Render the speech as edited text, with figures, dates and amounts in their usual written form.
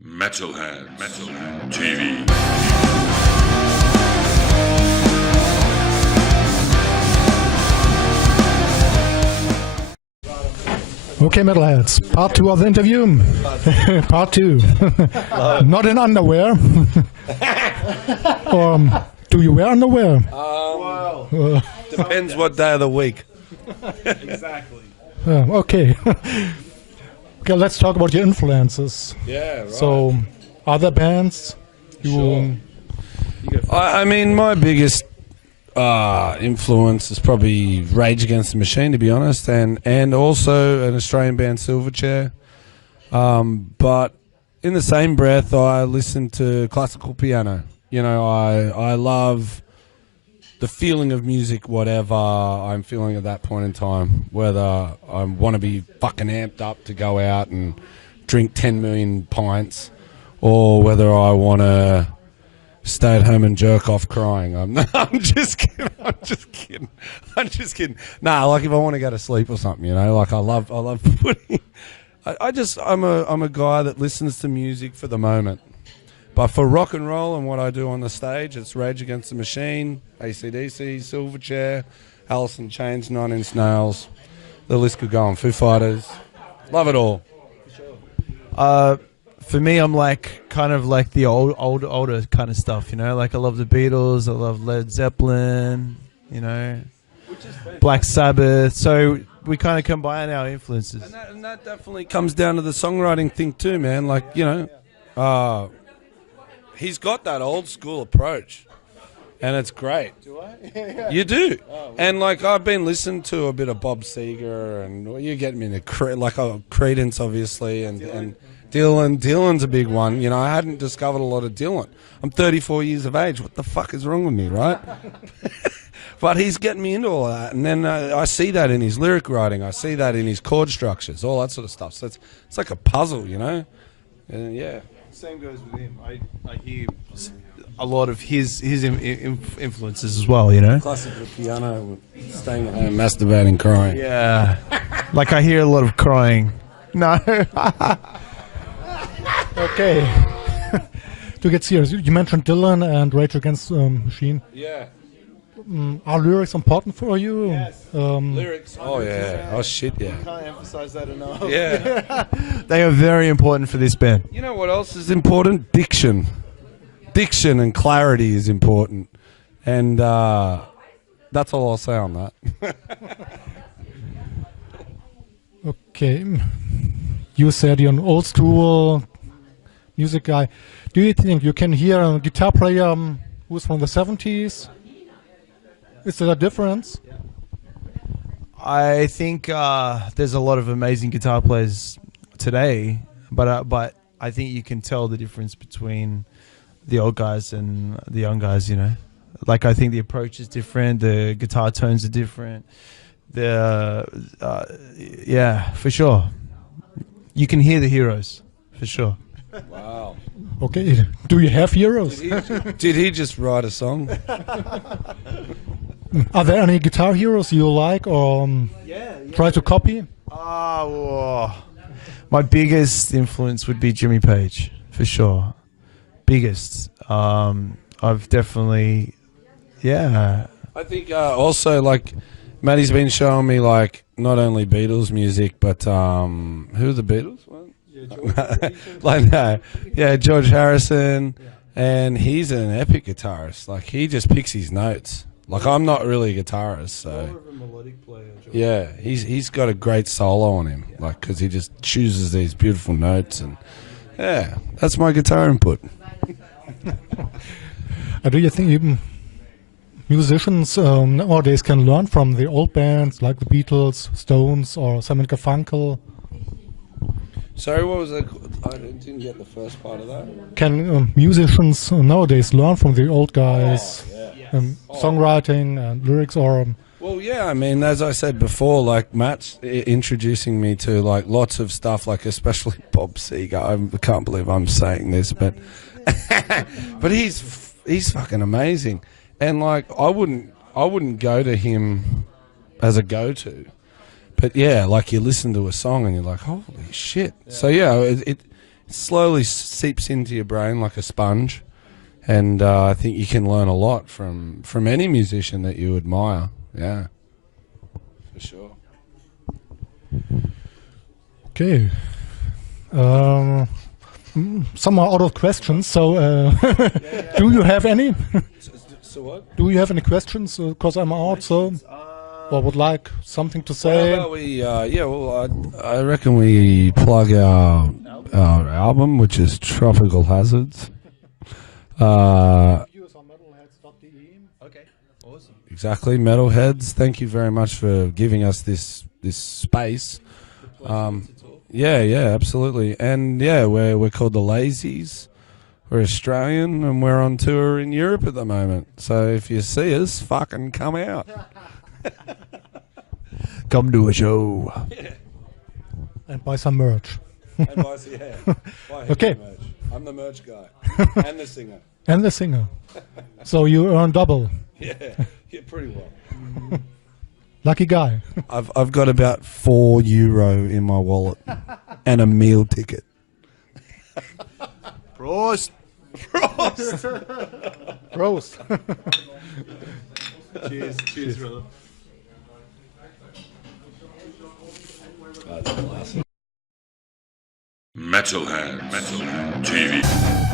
metal-heads.de. Okay, metalheads, part 2 of the interview. Part 2. Not in underwear. Do you wear underwear? Depends what day of the week. Exactly. Okay. Okay, let's talk about your influences. Yeah, right. So, other bands? Sure. I mean, my biggest influence is probably Rage Against the Machine, to be honest, and also an Australian band, Silverchair. But in the same breath, I listen to classical piano. You know, I love the feeling of music, whatever I'm feeling at that point in time, whether I want to be fucking amped up to go out and drink 10 million pints, or whether I want to stay at home and jerk off crying. I'm just kidding. I'm just kidding. Nah, like if I want to go to sleep or something, you know, like I love putting. I'm a guy that listens to music for the moment. But for rock and roll and what I do on the stage, it's Rage Against the Machine, AC/DC, Silverchair, Alice in Chains, 9 Inch Nails. The list could go on. Foo Fighters. Love it all. For me, I'm like kind of like the older kind of stuff, you know. Like I love the Beatles, I love Led Zeppelin, you know, Black Sabbath. So we kind of combine our influences. And that definitely comes down to the songwriting thing too, man. Like, you know, he's got that old school approach, and it's great. Do I? You do. Oh, and like I've been listening to a bit of Bob Seger, and you get me in the Creedence, obviously, and Dylan's a big one. You know, I hadn't discovered a lot of Dylan. I'm 34 years of age. What the fuck is wrong with me, right? But he's getting me into all that, and then I see that in his lyric writing. I see that in his chord structures, all that sort of stuff. So it's like a puzzle, you know. And yeah. Same goes with him. I hear a lot of his influences as well, you know. Classical piano, staying at home, masturbating, crying. Yeah. Like I hear a lot of crying. No. Okay. To get serious, you mentioned Dylan and Rage Against the Machine. Yeah. Are lyrics important for you? Yes. Lyrics. Oh yeah. Oh shit. Yeah. Can't emphasize that enough. Yeah. They are very important for this band. You know what else is important? Diction. Diction and clarity is important, and that's all I'll say on that. Okay. You said you're an old school music guy. Do you think you can hear a guitar player who's from the 70s? Is there a difference? I think there's a lot of amazing guitar players today, but I think you can tell the difference between the old guys and the young guys, you know. Like I think the approach is different, the guitar tones are different. Yeah, for sure. You can hear the heroes, for sure. Wow. Okay. Do you have heroes? Did he just write a song? Are there any guitar heroes you like or try to copy? My biggest influence would be Jimmy Page, for sure. Biggest. I've definitely, yeah. I think also like Matty's been showing me like not only Beatles music, but who are the Beatles? George Harrison, and he's an epic guitarist. Like he just picks his notes. Like I'm not really a guitarist, so More of a melodic player, George. yeah, he's got a great solo on him. Like because he just chooses these beautiful notes, and yeah, that's my guitar input. Do you think even musicians nowadays can learn from the old bands like the Beatles, Stones, or Simon & Garfunkel? Sorry, what was that? I didn't get the first part of that. Can musicians nowadays learn from the old guys? Songwriting and lyrics, or Well, yeah, I mean, as I said before, like Matt's introducing me to like lots of stuff, like especially Bob Seger. I can't believe I'm saying this, but but he's fucking amazing, and like I wouldn't go to him as a go-to, but yeah, like you listen to a song and you're like, holy shit. So yeah, slowly seeps into your brain like a sponge. And I think you can learn a lot from any musician that you admire. Yeah, for sure. Okay. Some are out of questions. So, do you have any? So what? Do you have any questions? Because I'm out, so or would like something to How say. about we? I reckon we plug our album, which is Tropical Hazards. Reviews on metal-heads.de. Okay, awesome. Exactly, Metalheads. Thank you very much for giving us this space. Yeah, absolutely. And yeah, we're called the Lazies. We're Australian and we're on tour in Europe at the moment. So if you see us, fucking come out. Come to a show. And buy some merch. And buy Okay. merch. I'm the merch guy and the singer. And the singer. So you earn double. Yeah, pretty well. Lucky guy. I've got about €4 in my wallet and a meal ticket. Prost. Roast. Cheers, brother. Metalhead TV.